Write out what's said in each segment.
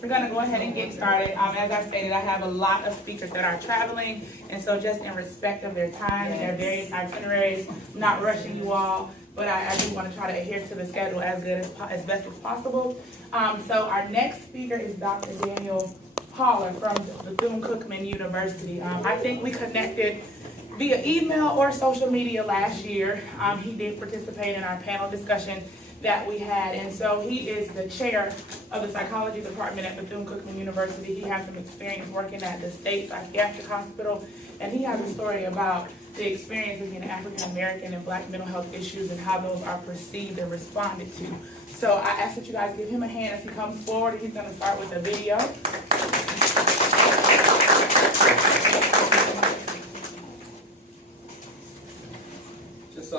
We're going to go ahead and get started. As I stated, I have a lot of speakers that are traveling, and so just in respect of their time and their various itineraries, I'm not rushing you all, but I do want to try to adhere to the schedule as best as possible. So our next speaker is Dr. Daniels Paulin from Bethune-Cookman University. I think we connected via email or social media last year. He did participate in our panel discussion that we had, and so he is the chair of the psychology department at Bethune-Cookman University. He has some experience working at the state psychiatric hospital, and he has a story about the experience of being African American and Black mental health issues and how those are perceived and responded to. So I ask that you guys give him a hand as he comes forward. He's going to start with a video. Just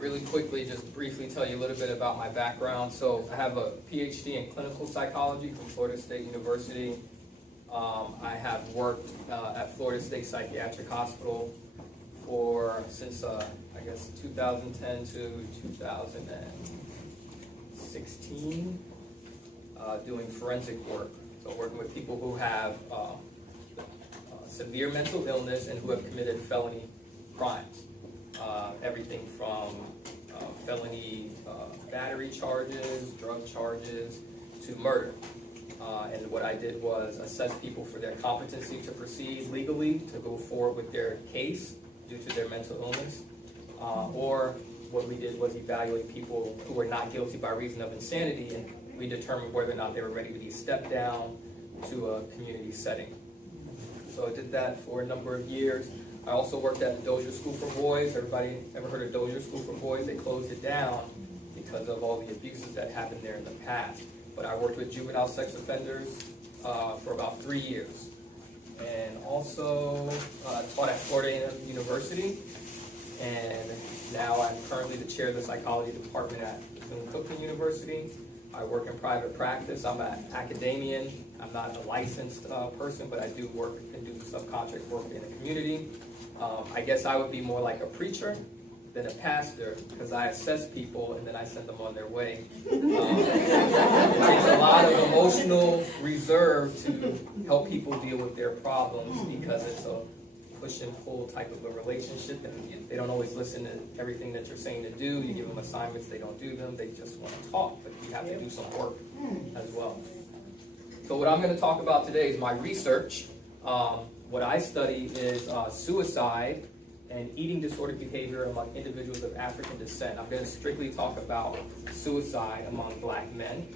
really quickly, just briefly tell you a little bit about my background. So I have a PhD in clinical psychology from Florida State University. I have worked at Florida State Psychiatric Hospital since I guess 2010 to 2016, doing forensic work. So working with people who have severe mental illness and who have committed felony crimes. Everything from felony battery charges, drug charges, to murder. And what I did was assess people for their competency to proceed legally, to go forward with their case due to their mental illness. Or what we did was evaluate people who were not guilty by reason of insanity, and we determined whether or not they were ready to be stepped down to a community setting. So I did that for a number of years. I also worked at the Dozier School for Boys. Everybody ever heard of Dozier School for Boys? They closed it down because of all the abuses that happened there in the past. But I worked with juvenile sex offenders for about 3 years. And also taught at Florida A&M University. And now I'm currently the chair of the psychology department at Bethune-Cookman University. I work in private practice. I'm an academician. I'm not a licensed person, but I do work and do subcontract work in the community. I guess I would be more like a preacher than a pastor, because I assess people and then I send them on their way. It takes a lot of emotional reserve to help people deal with their problems, because it's a push and pull type of a relationship, and they don't always listen to everything that you're saying to do. You give them assignments, they don't do them, they just want to talk, but you have to do some work as well. So what I'm going to talk about today is my research. What I study is suicide and eating disorder behavior among individuals of African descent. I'm going to strictly talk about suicide among Black men.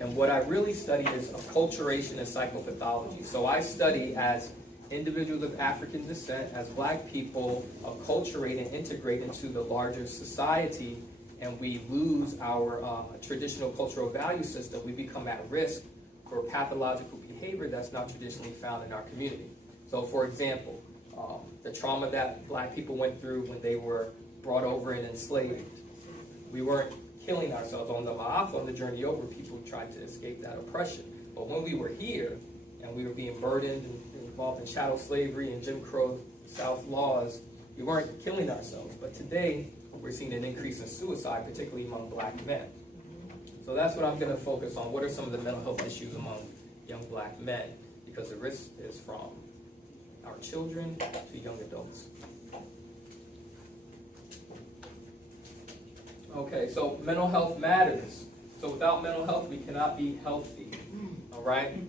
And what I really study is acculturation and psychopathology. So I study as individuals of African descent, as Black people, acculturate and integrate into the larger society, and we lose our traditional cultural value system. We become at risk for pathological behavior that's not traditionally found in our community. So for example, the trauma that Black people went through when they were brought over and enslaved. We weren't killing ourselves. On the journey over, people tried to escape that oppression. But when we were here and we were being burdened and involved in chattel slavery and Jim Crow South laws, we weren't killing ourselves. But today, we're seeing an increase in suicide, particularly among Black men. So that's what I'm going to focus on. What are some of the mental health issues among young Black men? Because the risk is from our children to young adults. Okay, so mental health matters. So without mental health, we cannot be healthy. All right?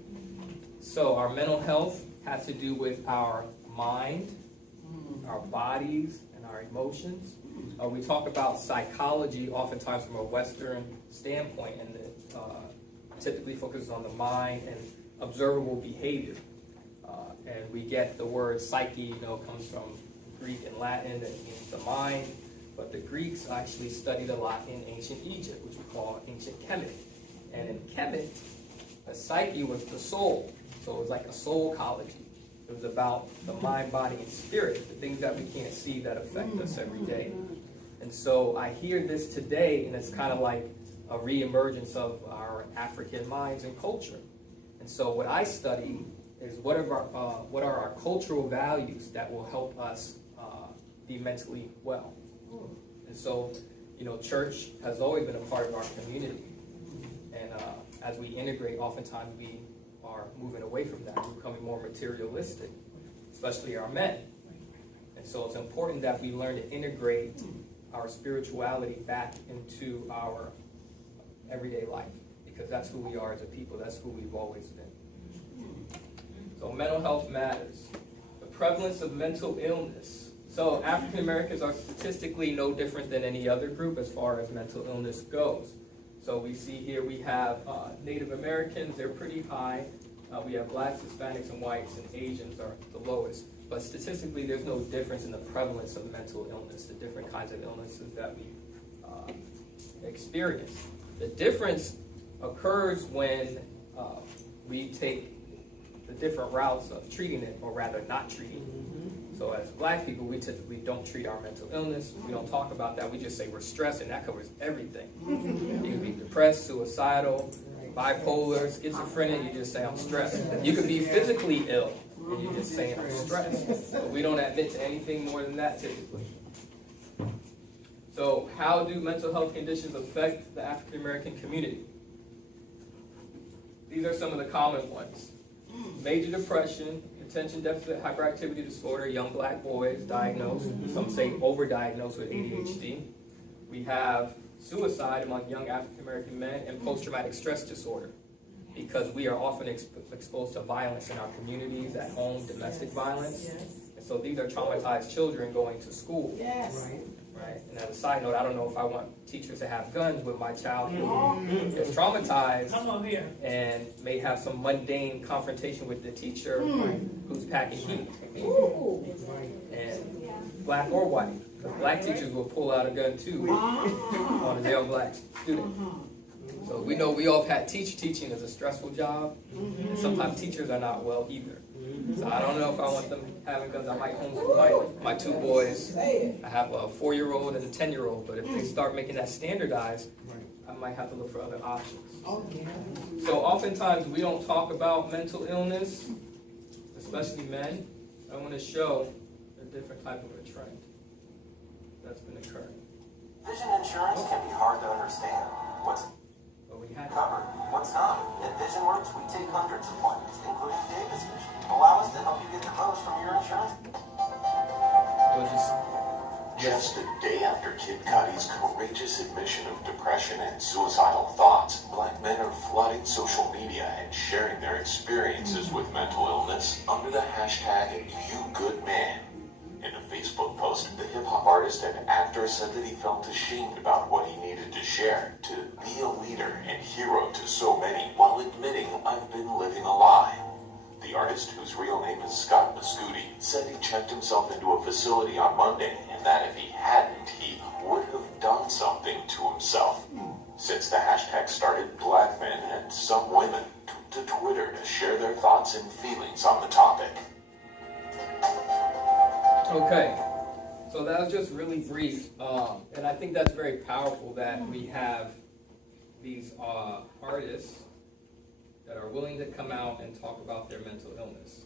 So our mental health has to do with our mind, our bodies, and our emotions. We talk about psychology oftentimes from a Western standpoint, and it typically focuses on the mind and observable behavior. And we get the word psyche, comes from Greek and Latin, that means the mind. But the Greeks actually studied a lot in ancient Egypt, which we call ancient Kemet. And in Kemet, the psyche was the soul. So it was like a soulcology. It was about the mind, body, and spirit, the things that we can't see that affect us every day. And so I hear this today, and it's kind of like a reemergence of our African minds and culture. And so what I study is what are our cultural values that will help us be mentally well. And so, church has always been a part of our community. And as we integrate, oftentimes we are moving away from that. We're becoming more materialistic, especially our men. And so it's important that we learn to integrate our spirituality back into our everyday life, because that's who we are as a people. That's who we've always been. So mental health matters. The prevalence of mental illness. So African Americans are statistically no different than any other group as far as mental illness goes. So we see here we have Native Americans, they're pretty high. We have blacks, Hispanics, and whites, and Asians are the lowest. But statistically, there's no difference in the prevalence of mental illness, the different kinds of illnesses that we experience. The difference occurs when we take the different routes of treating it, or rather not treating it. So as black people, we typically don't treat our mental illness. We don't talk about that. We just say we're stressed, and that covers everything. You can be depressed, suicidal, bipolar, schizophrenic, you just say I'm stressed. You could be physically ill, and you're just saying I'm stressed. But we don't admit to anything more than that typically. So how do mental health conditions affect the African American community? These are some of the common ones. Major depression, attention deficit hyperactivity disorder, young black boys diagnosed, some say overdiagnosed with ADHD. We have suicide among young African American men, and post-traumatic stress disorder, because we are often exposed to violence in our communities, at home, domestic violence. And so these are traumatized children going to school. Right? And as a side note, I don't know if I want teachers to have guns with my child who is traumatized and may have some mundane confrontation with the teacher who's packing heat. And black or white. Because black teachers will pull out a gun too on a young black student. So we know we all have had teaching is a stressful job. And sometimes teachers are not well either. So I don't know if I want them having guns. I might homeschool my two boys. I have a 4-year-old and a 10-year-old, but if they start making that standardized, I might have to look for other options. So oftentimes we don't talk about mental illness, especially men. I want to show a different type of a trend that's been occurring. Vision insurance can be hard to understand. What's covered, what's not. At VisionWorks, we take hundreds of appointments, including Davis Vision. Allow us to help you get the most from your insurance. Just a day after Kid Cudi's courageous admission of depression and suicidal thoughts, black men are flooding social media and sharing their experiences with mental illness under the hashtag #YouGoodMan. In a Facebook post, the hip-hop artist and actor said that he felt ashamed about what he needed to share, to be a leader and hero to so many, while admitting, "I've been living a lie." The artist, whose real name is Scott Mascuti, said he checked himself into a facility on Monday, and that if he hadn't, he would have done something to himself. Since the hashtag started, black men and some women took to Twitter to share their thoughts and feelings on the topic. Okay, so that was just really brief, and I think that's very powerful that we have these artists that are willing to come out and talk about their mental illness.